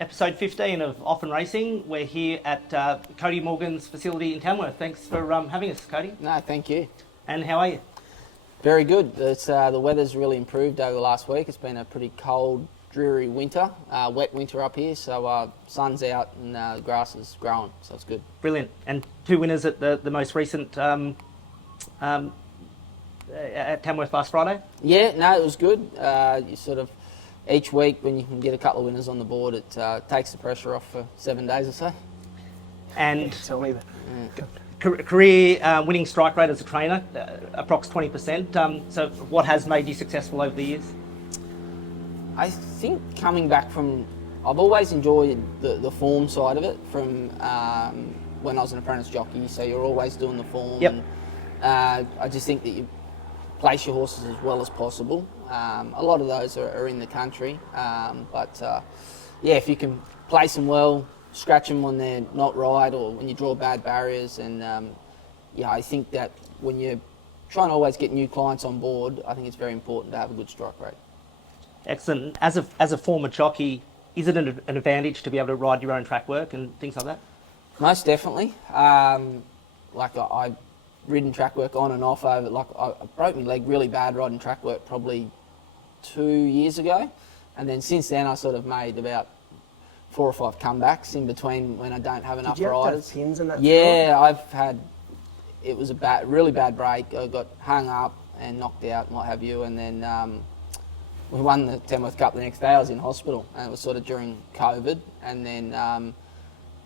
episode 15 of Often Racing. We're here at Cody Morgan's facility in Tamworth. Thanks for having us, Cody. No, thank you. And how are you? Very good. It's, the weather's really improved over the last week. It's been a pretty cold, dreary winter, wet winter up here, so sun's out and the grass is growing, so it's good. Brilliant. And 2 winners at the most recent at Tamworth last Friday? Yeah, no, it was good. You sort of, each week when you can get a couple of winners on the board, it takes the pressure off for 7 days or so. And Tell me that. career winning strike rate as a trainer, approx 20%. So what has made you successful over the years? I think coming back from, I've always enjoyed the form side of it from when I was an apprentice jockey, so you're always doing the form. Yep. And, I just think that you place your horses as well as possible. A lot of those are in the country, but yeah, if you can place them well, scratch them when they're not right or when you draw bad barriers, and yeah, I think that when you're trying to always get new clients on board, I think it's very important to have a good strike rate. Excellent. As a former jockey, is it an advantage to be able to ride your own track work and things like that? Most definitely. Like I've ridden track work on and off over, like I broke my leg really bad riding track work probably 2 years ago, and then since then I sort of made about 4 or 5 comebacks in between when I don't have enough Did you have to riders. have pins and that? Yeah, I've had, it was a really bad break. I got hung up and knocked out and what have you, and then we won the Tamworth Cup the next day. I was in hospital, and it was sort of during COVID, and then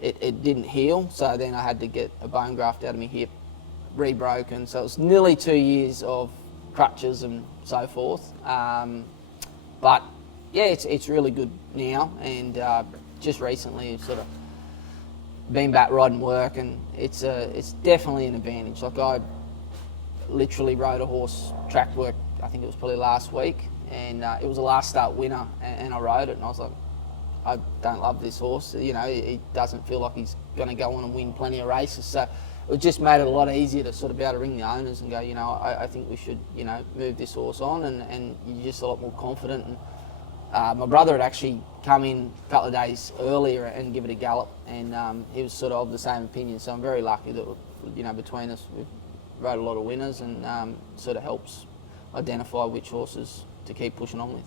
it didn't heal, so then I had to get a bone graft out of my hip, rebroken, so it was nearly 2 years of crutches and so forth. But yeah, it's really good now, and just recently sort of been back riding work, and it's definitely an advantage. Like I literally rode a horse track work, I think it was probably last week, and it was a last start winner, and I rode it, and I was like, I don't love this horse. You know, he doesn't feel like he's going to go on and win plenty of races, so it just made it a lot easier to sort of be able to ring the owners and go, you know, I think we should, you know, move this horse on, and you're just a lot more confident. And my brother had actually come in a couple of days earlier and give it a gallop, and he was sort of the same opinion. So I'm very lucky that, you know, between us we've rode a lot of winners, and sort of helps identify which horses to keep pushing on with.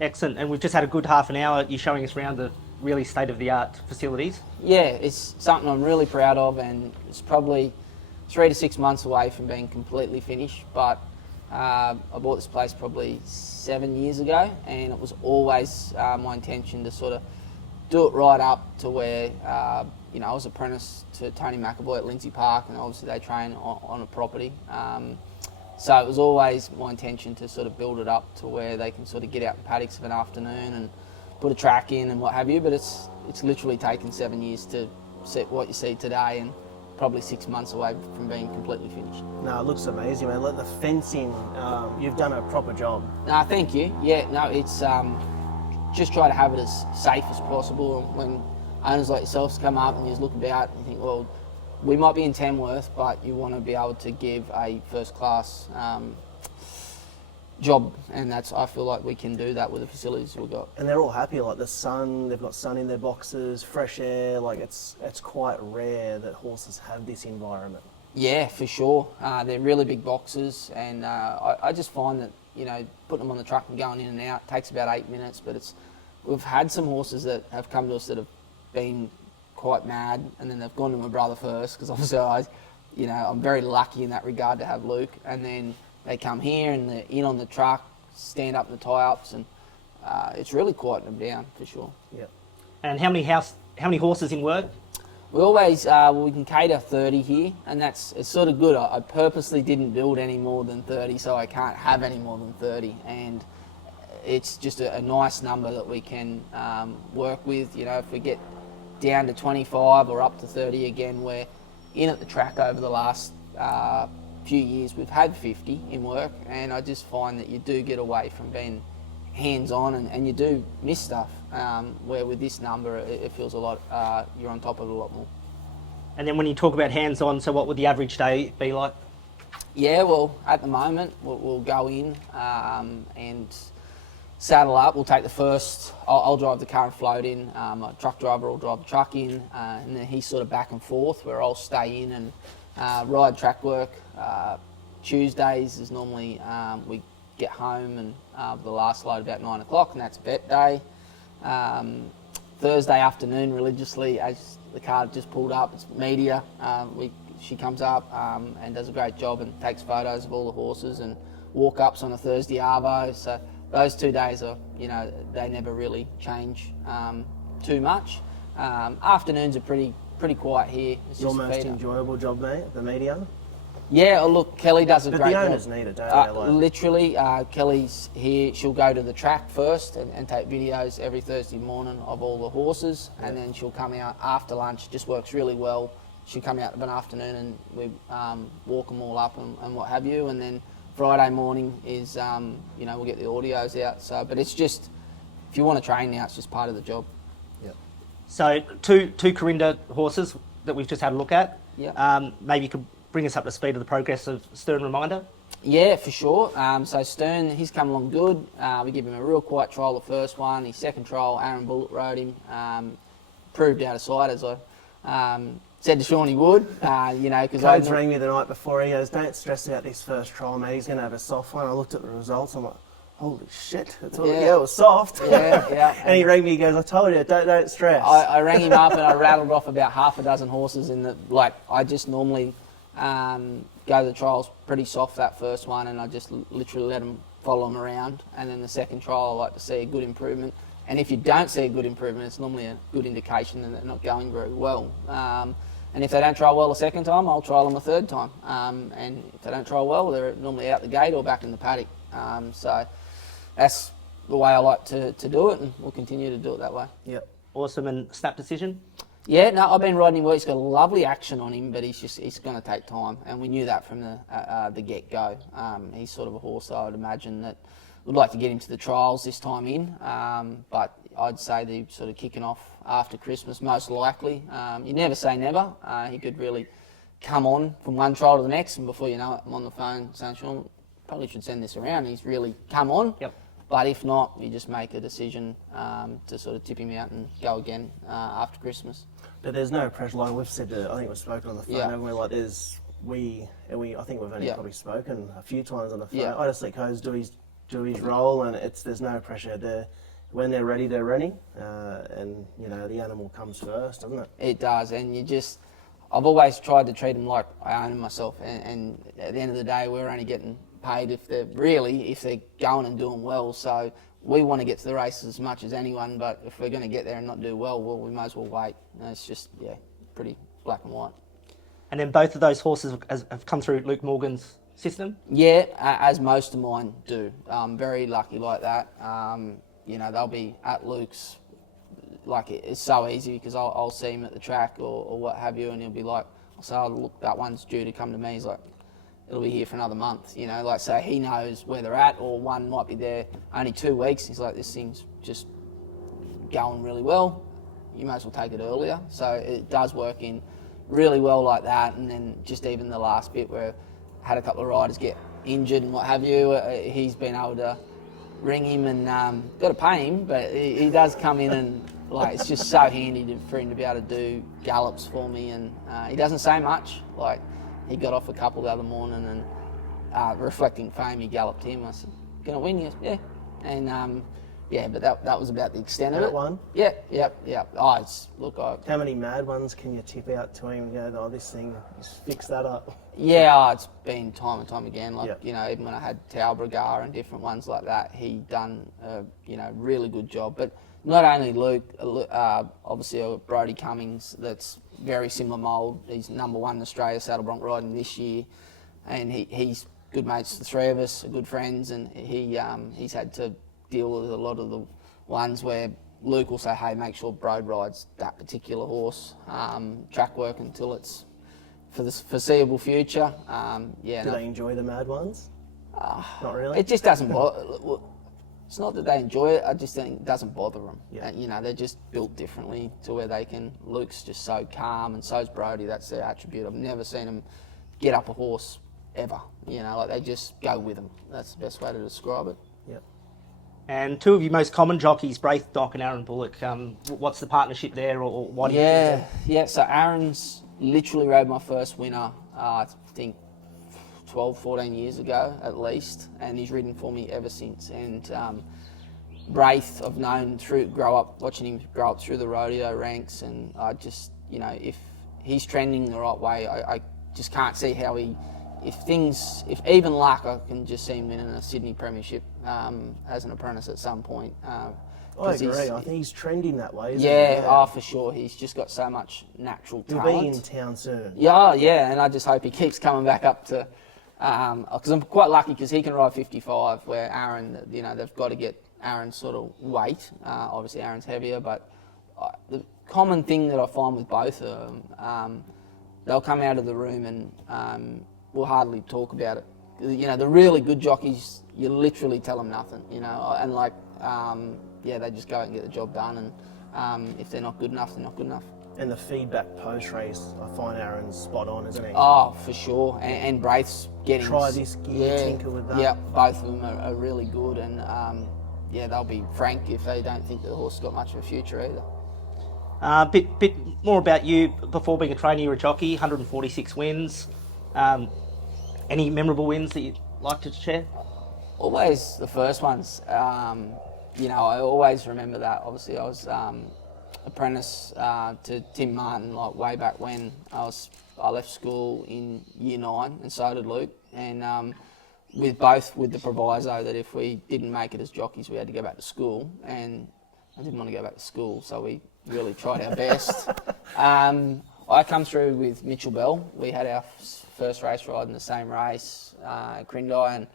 Excellent. And we've just had a good half an hour. You're showing us around the really state-of-the-art facilities. Yeah, it's something I'm really proud of, and it's probably 3 to 6 months away from being completely finished. But I bought this place probably 7 years ago, and it was always my intention to sort of do it right up to where, you know, I was apprentice to Tony McAvoy at Lindsay Park, and obviously they train on a property. So it was always my intention to sort of build it up to where they can sort of get out in paddocks of an afternoon and put a track in and what have you, but it's literally taken 7 years to set what you see today, and probably 6 months away from being completely finished. No, it looks amazing, man. Like the fencing, you've done a proper job. No, thank you. Yeah, no, it's just try to have it as safe as possible. And when owners like yourselves come up and you just look about and you think, well, we might be in Tamworth, but you want to be able to give a first class job, and I feel like we can do that with the facilities we've got. And they're all happy, like the sun, they've got sun in their boxes, fresh air, like it's quite rare that horses have this environment. Yeah, for sure. They're really big boxes, and I just find that, you know, putting them on the truck and going in and out takes about 8 minutes, but we've had some horses that have come to us that have been quite mad, and then they've gone to my brother first, because obviously I'm very lucky in that regard to have Luke, and then they come here and they're in on the truck, stand up in the tie-ups, and it's really quieting them down for sure. Yeah. And how many horses in work? We always we can cater 30 here, and it's sort of good. I purposely didn't build any more than 30, so I can't have any more than 30, and it's just a nice number that we can work with. You know, if we get down to 25 or up to 30 again, we're in at the track over the last few years. We've had 50 in work, and I just find that you do get away from being hands-on, and you do miss stuff, where with this number it feels a lot, you're on top of it a lot more. And then when you talk about hands-on, so what would the average day be like? Yeah, well, at the moment we'll go in and saddle up. We'll take the first. I'll drive the car and float in. A truck driver will drive the truck in, and then he's sort of back and forth. Where I'll stay in and ride track work. Tuesdays is normally we get home and the last load about 9 o'clock, and that's vet day. Thursday afternoon, religiously, as the car just pulled up, it's media. She comes up and does a great job and takes photos of all the horses and walk-ups on a Thursday arvo. So those 2 days are, they never really change too much. Afternoons are pretty quiet here. It's Your just most feeder. enjoyable job, mate, the media? Yeah, look, Kelly does a But great the job. owners need it, don't they? Literally, Kelly's here. She'll go to the track first and take videos every Thursday morning of all the horses, and then she'll come out after lunch. Just works really well. She'll come out of an afternoon and we walk them all up and what have you. And then Friday morning is, we'll get the audios out. So, but it's just, if you want to train now, it's just part of the job. Yep. So two Kurrinda horses that we've just had a look at. Yeah. Maybe you could bring us up to speed of the progress of Stern Reminder. Yeah, for sure. So Stern, he's come along good. We give him a real quiet trial the first one. His second trial, Aaron Bullitt rode him. Proved out of sight, as I said to Sean he would. Because Codes rang me the night before. He goes, "Don't stress out this first trial, mate. He's going to have a soft one." I looked at the results. I'm like, "Holy shit!" Yeah, it was soft. Yeah. And he rang me. He goes, "I told you, don't stress." I rang him up and I rattled off about half a dozen horses in the I just normally go to the trials pretty soft that first one, and I just literally let them follow them around. And then the second trial, I like to see a good improvement. And if you don't see a good improvement, it's normally a good indication that they're not going very well. And if they don't trial well the second time, I'll trial them a third time. And if they don't trial well, they're normally out the gate or back in the paddock. So that's the way I like to do it, and we'll continue to do it that way. Yep. Awesome. And snap decision? Yeah, no, I've been riding him well. He's got a lovely action on him, but he's going to take time, and we knew that from the get-go. He's sort of a horse I would imagine that would like to get him to the trials this time in, but I'd say they're sort of kicking off after Christmas, most likely. You never say never. He could really come on from one trial to the next, and before you know it, I'm on the phone saying, "Sean, probably should send this around." He's really come on. Yep. But if not, you just make a decision to sort of tip him out and go again after Christmas. But there's no pressure. Like we've said, I think we've spoken on the phone, haven't we? Like I think we've only probably spoken a few times on the phone. Yeah. I just let Codes do his role, and there's no pressure. When they're ready, they're ready, and the animal comes first, doesn't it? It does, and I've always tried to treat them like I own them myself, and at the end of the day, we're only getting paid if they're going and doing well. So we want to get to the races as much as anyone, but if we're going to get there and not do well, we might as well wait. And it's just pretty black and white. And then both of those horses have come through Luke Morgan's system? Yeah, as most of mine do. I'm very lucky like that. They'll be at Luke's. Like, it's so easy because I'll see him at the track or what have you, and he'll be like, I'll say, "Oh, look, that one's due to come to me." He's like, "It'll be here for another month," so he knows where they're at, or one might be there only 2 weeks. He's like, "This thing's just going really well. You might as well take it earlier." So it does work in really well like that. And then just even the last bit where I had a couple of riders get injured and what have you, he's been able to ring him and got to pay him, but he does come in and it's just so handy for him to be able to do gallops for me. And he doesn't say much. He got off a couple the other morning and reflecting fame, he galloped him. I said, "Gonna win?" Yes, yeah. And but that was about the extent of it. That one? Yeah. Oh, How many mad ones can you tip out to him and go, "Oh, this thing, just fix that up"? Yeah, it's been time and time again. Yep. Even when I had Talbragar and different ones like that, he done a really good job. But not only Luke, obviously Brodie Cummings, that's very similar mould. He's #1 in Australia saddle bronc riding this year, and he's good mates. The three of us are good friends, and he's had to deal with a lot of the ones where Luke will say, "Hey, make sure Brode rides that particular horse, track work until it's for the foreseeable future." Do they enjoy the mad ones? Not really. It just doesn't bother. It's not that they enjoy it. I just think it doesn't bother them. Yeah. They're just built differently to where they can. Luke's just so calm, and so's Brodie. That's their attribute. I've never seen them get up a horse ever. They just go with them. That's the best way to describe it. Yep. And two of your most common jockeys, Braith Dock and Aaron Bullock. What's the partnership there, or why do you choose them? So Aaron's literally rode my first winner, I think 12, 14 years ago at least, and he's ridden for me ever since. And Braith, I've known watching him grow up through the rodeo ranks, and I just, if he's trending the right way, I just can't see how if even luck, I can just see him winning a Sydney Premiership as an apprentice at some point. I agree. I think he's trending that way, isn't he? Yeah, for sure. He's just got so much natural He'll talent. be in town soon. Yeah, and I just hope he keeps coming back up to... Because I'm quite lucky because he can ride 55, where Aaron, they've got to get Aaron's sort of weight. Obviously, Aaron's heavier, but the common thing that I find with both of them, they'll come out of the room and we'll hardly talk about it. The really good jockeys, you literally tell them nothing, and they just go out and get the job done, and if they're not good enough, they're not good enough. And the feedback post-race, I find Aaron's spot on, isn't he? Oh, for sure. And Braith's getting... Try this gear, tinker with that. Yeah, both of them are really good, and they'll be frank if they don't think the horse has got much of a future either. Bit more about you. Before being a trainee, you were a jockey, 146 wins. Any memorable wins that you'd like to share? Always the first ones. I always remember that. Obviously, I was apprentice to Tim Martin, like way back when I left school in year 9, and so did Luke. And with the proviso that if we didn't make it as jockeys, we had to go back to school. And I didn't want to go back to school, so we really tried our best. I come through with Mitchell Bell. We had our first race ride in the same race, Kurrinda,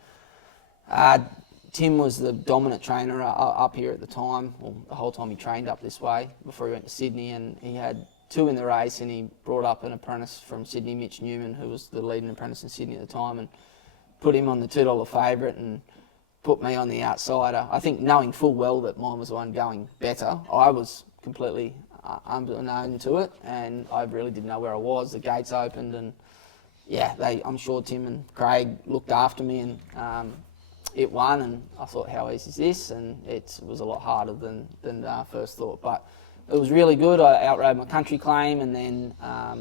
and Tim was the dominant trainer up here at the time, well, the whole time he trained up this way before he went to Sydney, and he had 2 in the race, and he brought up an apprentice from Sydney, Mitch Newman, who was the leading apprentice in Sydney at the time, and put him on the $2 favourite and put me on the outsider. I think knowing full well that mine was the one going better, I was completely unknown to it, and I really didn't know where I was. The gates opened, and I'm sure Tim and Craig looked after me, and it won, and I thought, how easy is this? And it was a lot harder than I first thought, but it was really good. I outrode my country claim, and then I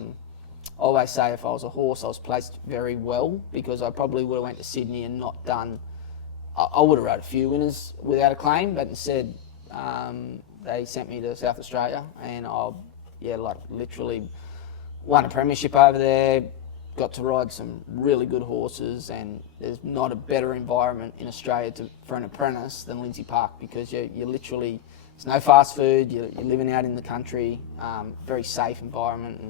always say if I was a horse, I was placed very well, because I probably would have went to Sydney and not done... I would have rode a few winners without a claim, but instead they sent me to South Australia, and I literally won a premiership over there, got to ride some really good horses, and there's not a better environment in Australia for an apprentice than Lindsay Park, because you're literally, there's no fast food, you're living out in the country, very safe environment,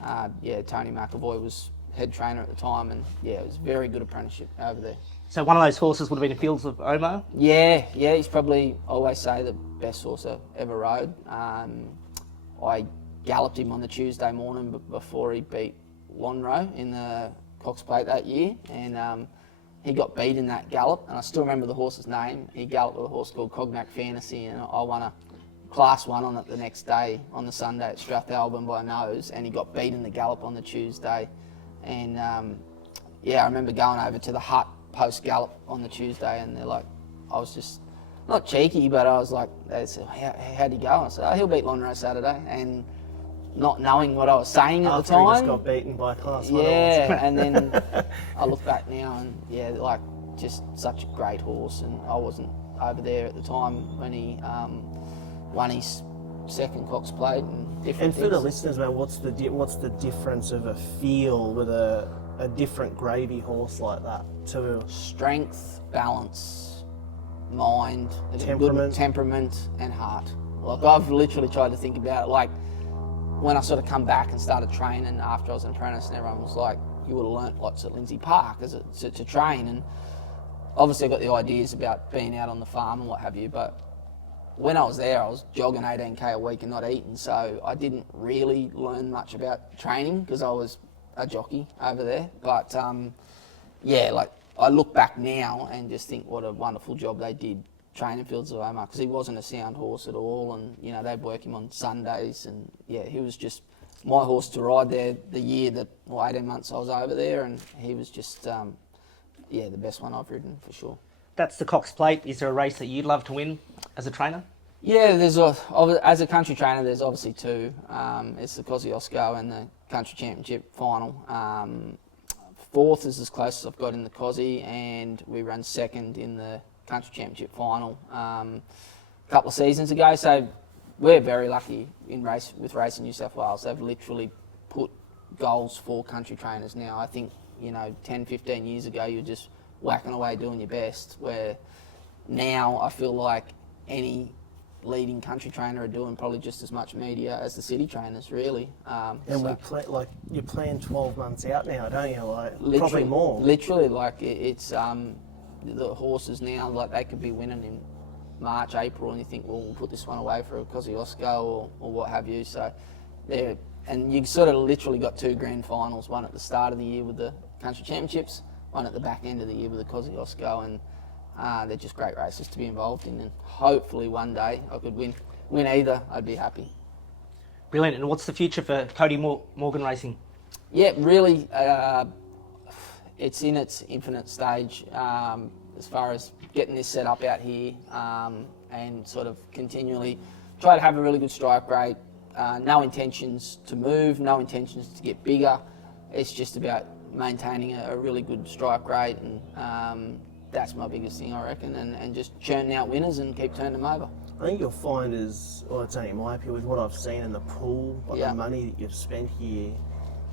and Tony McAvoy was head trainer at the time, and it was a very good apprenticeship over there. So one of those horses would have been in Fields of Omar? Yeah, he's probably, always say, the best horse I ever rode. I galloped him on the Tuesday morning before he beat Lonro in the Cox Plate that year, and he got beat in that gallop, and I still remember the horse's name. He galloped with a horse called Cognac Fantasy, and I won a Class 1 on it the next day, on the Sunday at Strathalbyn by a nose, and he got beat in the gallop on the Tuesday. And I remember going over to the hut post-gallop on the Tuesday, and they're like, I was just, not cheeky, but I was like, they said, how'd he go? I said, he'll beat Lonro Saturday, and not knowing what I was saying at the time. After he just got beaten by Class 1. Yeah, and then I look back now, and just such a great horse, and I wasn't over there at the time when he won his second Cox Plate and different things. And for the listeners, man, what's the difference of a feel with a different gravy horse like that to... Strength, balance, mind, temperament and heart. Like, I've literally tried to think about it, like when I sort of come back and started training after I was an apprentice, and everyone was like, you would have learnt lots at Lindsay Park to train, and obviously I got the ideas about being out on the farm and what have you, but when I was there, I was jogging 18k a week and not eating, so I didn't really learn much about training because I was a jockey over there. But I look back now and just think what a wonderful job they did training Fields of Omar, because he wasn't a sound horse at all, and they'd work him on Sundays, and he was just my horse to ride there the year that 18 months I was over there, and he was just the best one I've ridden for sure. that's the Cox Plate. Is there a race that you'd love to win as a trainer? Yeah, as a country trainer, there's obviously two. It's the Kosciuszko and the country championship final. Fourth is as close as I've got in the Cosy, and we ran second in the country championship final a couple of seasons ago. So we're very lucky with Racing New South Wales. They've literally put goals for country trainers now. I think 10, 15 years ago you were just whacking away doing your best. Where now I feel like any leading country trainer are doing probably just as much media as the city trainers, really. And you're playing 12 months out now, don't you? Like probably more. Literally, like it's the horses now, like they could be winning in March, April, and you think, well, we'll put this one away for a Kosciuszko or what have you. So and you sort of literally got two grand finals, one at the start of the year with the country championships, one at the back end of the year with the Kosciuszko, and they're just great races to be involved in, and hopefully one day I could win either. I'd be happy. Brilliant. And what's the future for Cody Morgan Racing? Yeah, really, it's in its infinite stage as far as getting this set up out here and sort of continually try to have a really good strike rate. No intentions to move, no intentions to get bigger. It's just about maintaining a really good strike rate, and that's my biggest thing, I reckon, and just churning out winners and keep turning them over. I think you'll find it's only my opinion, with what I've seen in the pool, the money that you've spent here,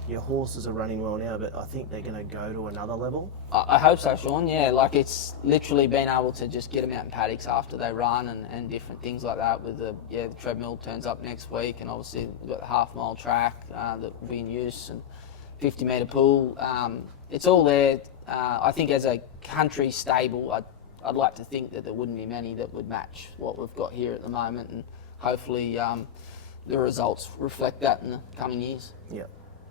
your horses are running well now, but I think they're going to go to another level. I hope so, Sean. Yeah, like it's literally been able to just get them out in paddocks after they run and different things like that. With the treadmill turns up next week, and obviously we've got the half-mile track that will be in use, and 50-metre pool. It's all there. I think as a country stable, I'd like to think that there wouldn't be many that would match what we've got here at the moment, and hopefully the results reflect that in the coming years. Yeah.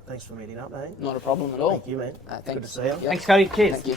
Thanks for meeting up, mate. Not a problem at all. Thank you, mate. Thanks. Good to see you. Yep. Thanks, Cody. Cheers. Thank you.